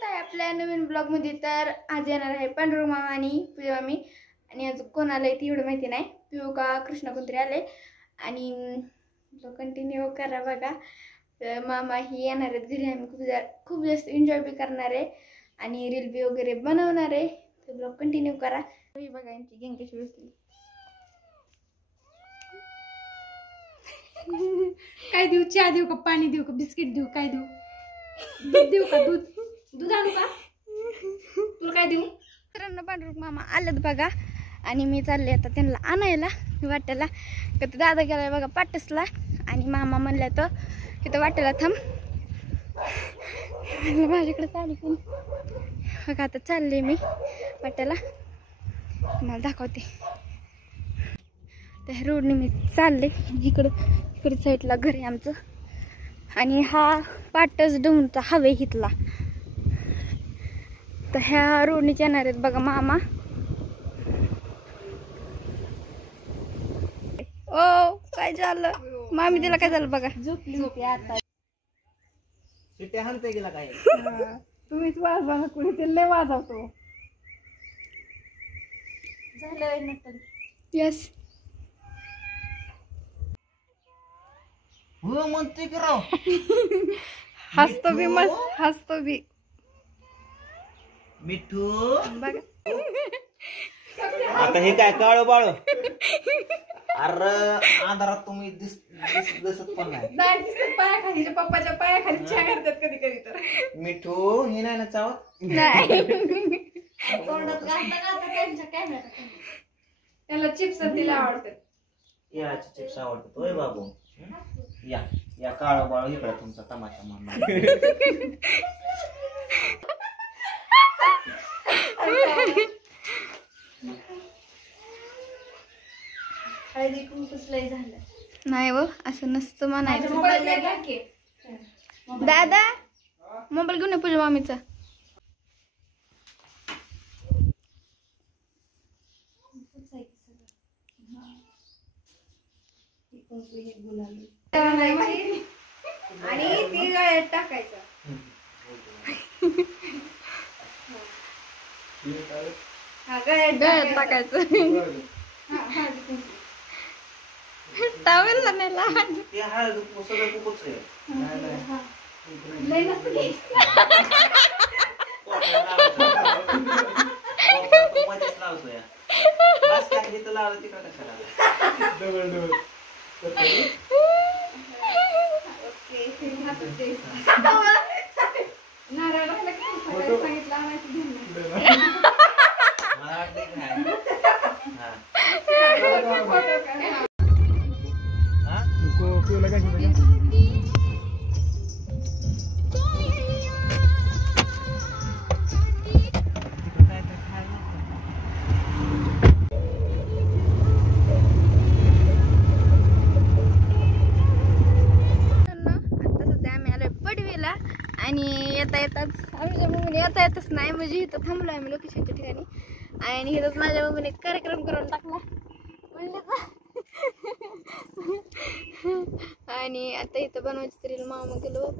स्वागत आहे आपल्या नवीन ब्लॉगमध्ये। तर आज येणार आहे पांडुरंग मामा आणि पूजा मामी आणि आज कोण आलंय ती एवढं माहिती नाही, पिऊ का कृष्णा कोणतरी आले आणि कंटिन्यू करा बघा। तर मामा ही येणार आहेत घरी, आम्ही खूप जास्त एन्जॉय बी करणार आहे आणि रील बी वगैरे बनवणार आहे। तर ब्लॉग कंटिन्यू करा। बघा यांची गँग कशी बसली। काय देऊ? चहा देऊ का, पाणी देऊ का, बिस्किट देऊ, काय देऊ? दूध देऊ का? दूध आणू का? तुला काय देऊ? मित्रांनो पांडुरंग मामा आलेत बघा आणि मी चालले आता त्यांना आणायला वाट्याला। तर दादा गेलाय बघा पाटसला आणि मामा म्हणल्या तर तिथं वाट्याला थांब, माझ्याकडे चालू पण बघा। आता चालले मी वाट्याला, तुम्हाला दाखवते। त्या रोडने मी चालले, इकडे साईडला घर आहे आमचं आणि हा पाटस डोंगरचा हवे हितला। तर ह्या रोडने येणार आहेत बघा मामा। ओ काय झालं मामी, तिला काय झालं बघा? झोपली आता। शिट्या हाणते गेला काय? तुम्हीच वाजवा ना, कुणी ते लय वाजवतो। झालं नंतर यस हो म्हणते की राव। हसतो बी मस्त, हसतो बी मिठू। बघा आता हे काय काळो बाळो? अरे अंधारात तुम्ही दिसत पण नाही। नाही दिसत, पायाखाली पप्पाच्या पायाखाली चहा करतात कधी कधी तर। मिठू हे नाही ना चावत? नाही तोंडात घालता त्यांच्या कॅमेरा त्याला चिप्स तिला आवडतात। याची चिप्स आवडतात होय बाबू? या या काळो बाळो इकडे तुमचा तमाशा मामा। हळदी कुंकूच लय झालं नाही व, असं नसतं म्हणायचं। मोबाईल घ्या की दादा मोबाईल घेऊन ये पूजा मामीचा। आणि ती गळ्यात टाकायचं। हा गळ्यात टाकायचं। टावेल ना नाही लहान। ते हळद सगळं कुकूच आहे। लय नसत घ्यायचं। मध्येच लावतो या बस काय जिथं लावलं तिकडं कशाला डबल डबल। नारळाला सांगितलं आणायचं घेऊन मला वाटलं की नाही। आणि येता येताच आमच्या मम्मीने येता येतच नाही, म्हणजे इथं थांबलो आम्ही लोकेशनच्या ठिकाणी आणि इथंच माझ्या मम्मीने कार्यक्रम करून टाकला आणि आता इथं बनवायचं तरी मामा गेलो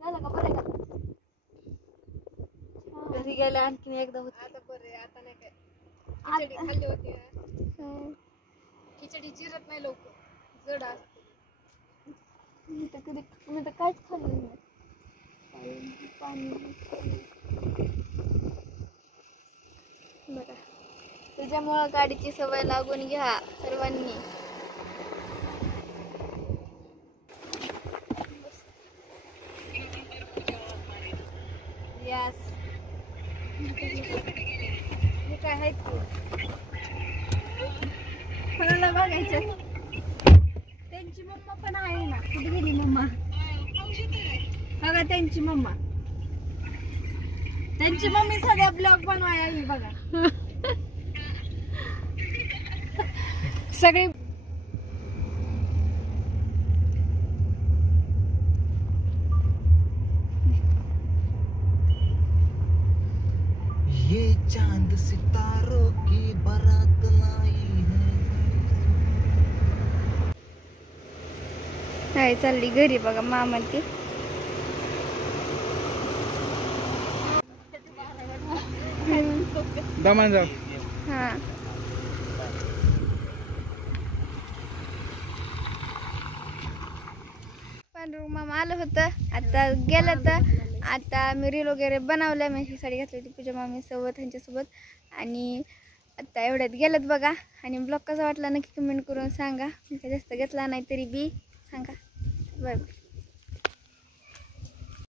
झालं का? बरं का? घरी गेलं आणखीन एकदा होत। आता बरे, आता नाही काय। खिचडी खाल्ली होती ना, खिचडी जिरत नाही लवकर, जड असते। मी तर काहीच खाल्लं नाही, पाणी बघा। त्याच्यामुळं गाडीची सवय लागून घ्या सर्वांनी। यस हे काय आहे कोणाला बघायचं? त्यांची मम्मा पण आहे ना, कुठे गेली मम्मा? बघा त्यांची मम्मा, त्यांची मम्मी सगळ्या ब्लॉग बनवायला आली बघा सगळे। ये चांद सितारों की बारात लाई है। काय चालली घरी बघा मामा ती. दमान जाऊ. हा पांडुरंग मामा आलं होतं आता गेलं. तर आता मी रील वगैरे बनवल्या. मी ही साडी घातली होती पूजा मामी सोबत ह्यांच्यासोबत. आणि आता एवढ्यात गेलत बघा. आणि ब्लॉग कसा वाटला नक्की कमेंट करून सांगा. मी काय जास्त घेतला नाही तरी बी सांगा. Bye bye.